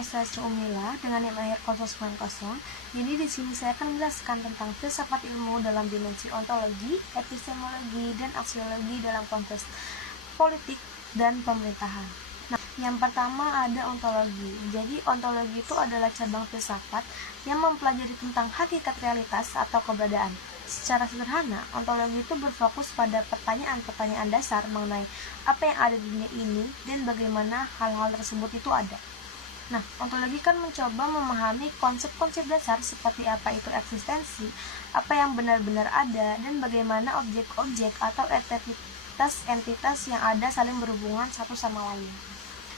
Nama saya Umila dengan NIM akhir 090. Jadi di sini saya akan menjelaskan tentang filsafat ilmu dalam dimensi ontologi, epistemologi, dan aksiologi dalam konteks politik dan pemerintahan. Nah, yang pertama ada ontologi. Jadi ontologi itu adalah cabang filsafat yang mempelajari tentang hakikat realitas atau keberadaan. Secara sederhana, ontologi itu berfokus pada pertanyaan-pertanyaan dasar mengenai apa yang ada di dunia ini dan bagaimana hal-hal tersebut itu ada. Nah, ontologi kan mencoba memahami konsep-konsep dasar seperti apa itu eksistensi, apa yang benar-benar ada, dan bagaimana objek-objek atau entitas yang ada saling berhubungan satu sama lain.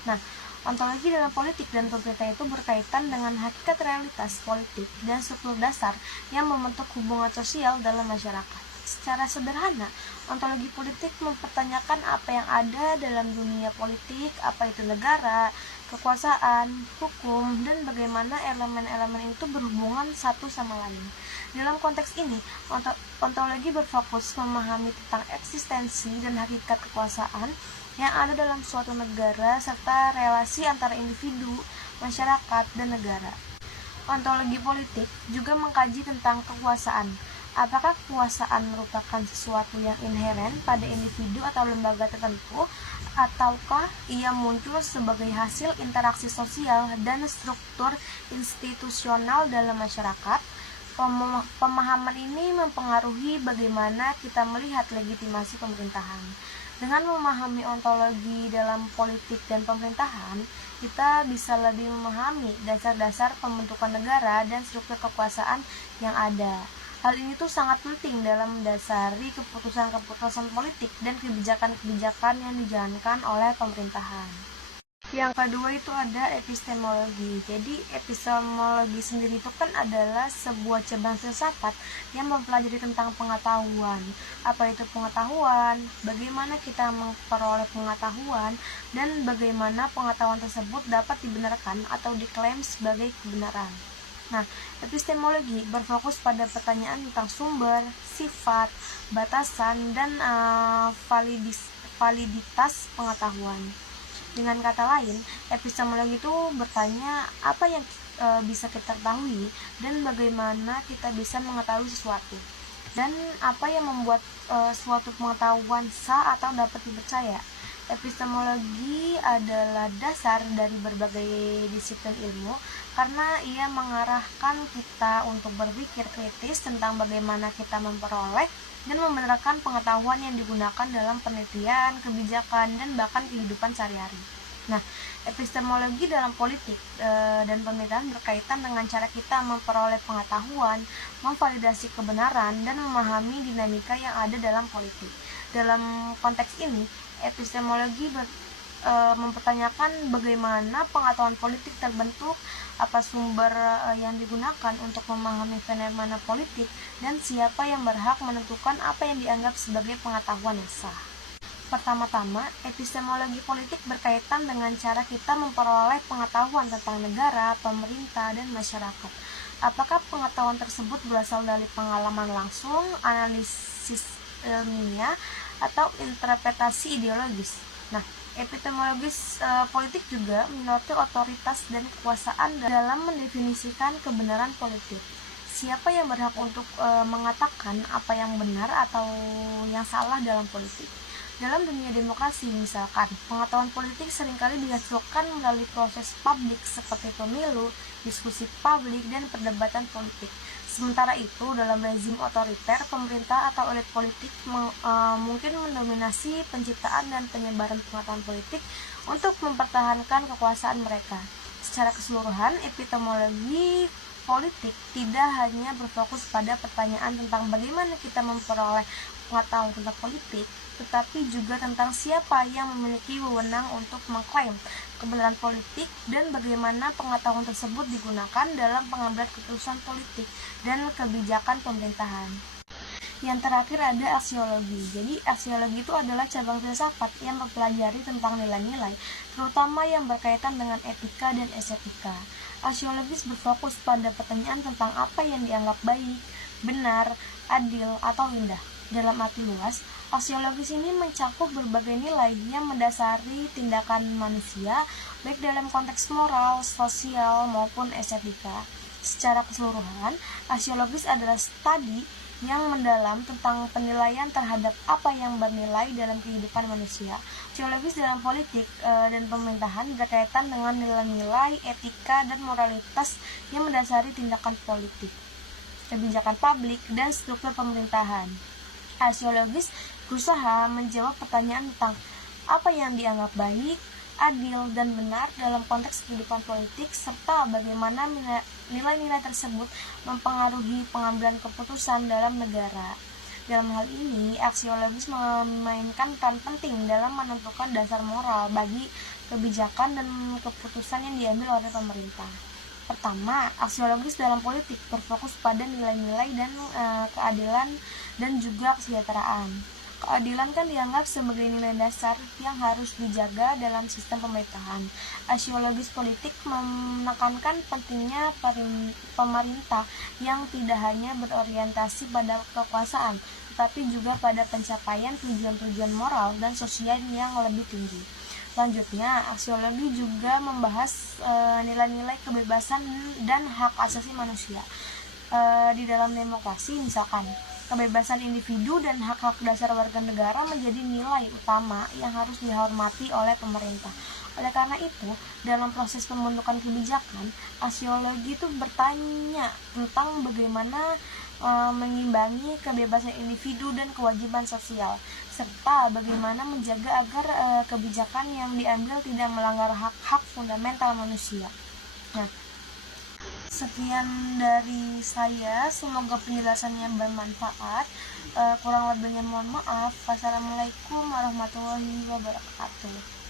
Nah, ontologi dalam politik dan pemerintah itu berkaitan dengan hakikat realitas politik dan struktur dasar yang membentuk hubungan sosial dalam masyarakat. Secara sederhana, ontologi politik mempertanyakan apa yang ada dalam dunia politik, apa itu negara, kekuasaan, hukum, dan bagaimana elemen-elemen itu berhubungan satu sama lain. Dalam konteks ini, ontologi berfokus memahami tentang eksistensi dan hakikat kekuasaan yang ada dalam suatu negara serta relasi antara individu, masyarakat, dan negara. Ontologi politik juga mengkaji tentang kekuasaan. Apakah kekuasaan merupakan sesuatu yang inheren pada individu atau lembaga tertentu, ataukah ia muncul sebagai hasil interaksi sosial dan struktur institusional dalam masyarakat? Pemahaman ini mempengaruhi bagaimana kita melihat legitimasi pemerintahan. Dengan memahami ontologi dalam politik dan pemerintahan, kita bisa lebih memahami dasar-dasar pembentukan negara dan struktur kekuasaan yang ada. Hal ini tuh sangat penting dalam mendasari keputusan-keputusan politik dan kebijakan-kebijakan yang dijalankan oleh pemerintahan. Yang kedua itu ada epistemologi. Jadi epistemologi sendiri itu kan adalah sebuah cabang filsafat yang mempelajari tentang pengetahuan. Apa itu pengetahuan, bagaimana kita memperoleh pengetahuan, dan bagaimana pengetahuan tersebut dapat dibenarkan atau diklaim sebagai kebenaran. Nah, epistemologi berfokus pada pertanyaan tentang sumber, sifat, batasan, dan validitas pengetahuan. Dengan kata lain, epistemologi itu bertanya apa yang bisa kita ketahui dan bagaimana kita bisa mengetahui sesuatu, dan apa yang membuat suatu pengetahuan sah atau dapat dipercaya. Epistemologi adalah dasar dari berbagai disiplin ilmu karena ia mengarahkan kita untuk berpikir kritis tentang bagaimana kita memperoleh dan membenarkan pengetahuan yang digunakan dalam penelitian, kebijakan, dan bahkan kehidupan sehari-hari. Nah, epistemologi dalam politik dan pemerintahan berkaitan dengan cara kita memperoleh pengetahuan, memvalidasi kebenaran, dan memahami dinamika yang ada dalam politik. Dalam konteks ini, epistemologi mempertanyakan bagaimana pengetahuan politik terbentuk, apa sumber yang digunakan untuk memahami fenomena politik, dan siapa yang berhak menentukan apa yang dianggap sebagai pengetahuan yang sah. Pertama-tama, epistemologi politik berkaitan dengan cara kita memperoleh pengetahuan tentang negara, pemerintah, dan masyarakat. Apakah pengetahuan tersebut berasal dari pengalaman langsung, analisis ilmiah, atau interpretasi ideologis? Nah, epistemologis politik juga menyortir otoritas dan kekuasaan dalam mendefinisikan kebenaran politik. Siapa yang berhak untuk mengatakan apa yang benar atau yang salah dalam politik? Dalam dunia demokrasi misalkan, pengetahuan politik seringkali dihasilkan melalui proses publik seperti pemilu, diskusi publik, dan perdebatan politik. Sementara itu, dalam rezim otoriter, pemerintah atau elit politik mungkin mendominasi penciptaan dan penyebaran pengetahuan politik untuk mempertahankan kekuasaan mereka. Secara keseluruhan, epistemologi politik tidak hanya berfokus pada pertanyaan tentang bagaimana kita memperoleh pengetahuan tentang politik, tetapi juga tentang siapa yang memiliki wewenang untuk mengklaim kebenaran politik dan bagaimana pengetahuan tersebut digunakan dalam pengambilan keputusan politik dan kebijakan pemerintahan. Yang terakhir ada aksiologi. Jadi aksiologi itu adalah cabang filsafat yang mempelajari tentang nilai-nilai, terutama yang berkaitan dengan etika dan estetika. Aksiologis berfokus pada pertanyaan tentang apa yang dianggap baik, benar, adil, atau indah. Dalam arti luas, aksiologis ini mencakup berbagai nilai yang mendasari tindakan manusia, baik dalam konteks moral, sosial, maupun estetika. Secara keseluruhan, aksiologis adalah studi yang mendalam tentang penilaian terhadap apa yang bernilai dalam kehidupan manusia. Aksiologis dalam politik dan pemerintahan berkaitan dengan nilai-nilai, etika, dan moralitas yang mendasari tindakan politik, kebijakan publik, dan struktur pemerintahan. Aksiologis berusaha menjawab pertanyaan tentang apa yang dianggap baik, adil, dan benar dalam konteks kehidupan politik, serta bagaimana nilai-nilai tersebut mempengaruhi pengambilan keputusan dalam negara. Dalam hal ini, aksiologis memainkan peran penting dalam menentukan dasar moral bagi kebijakan dan keputusan yang diambil oleh pemerintah. Pertama, aksiologis dalam politik berfokus pada nilai-nilai dan keadilan dan juga kesejahteraan. Keadilan kan dianggap sebagai nilai dasar yang harus dijaga dalam sistem pemerintahan. Aksiologis politik menekankan pentingnya pemerintah yang tidak hanya berorientasi pada kekuasaan, tetapi juga pada pencapaian tujuan-tujuan moral dan sosial yang lebih tinggi. Selanjutnya, aksiologi juga membahas nilai-nilai kebebasan dan hak asasi manusia. Di dalam demokrasi, misalkan, kebebasan individu dan hak-hak dasar warga negara menjadi nilai utama yang harus dihormati oleh pemerintah. Oleh karena itu, dalam proses pembentukan kebijakan, aksiologi itu bertanya tentang bagaimana mengimbangi kebebasan individu dan kewajiban sosial, serta bagaimana menjaga agar kebijakan yang diambil tidak melanggar hak-hak fundamental manusia. Nah, sekian dari saya, semoga penjelasannya bermanfaat. Kurang lebihnya mohon maaf. Wassalamualaikum warahmatullahi wabarakatuh.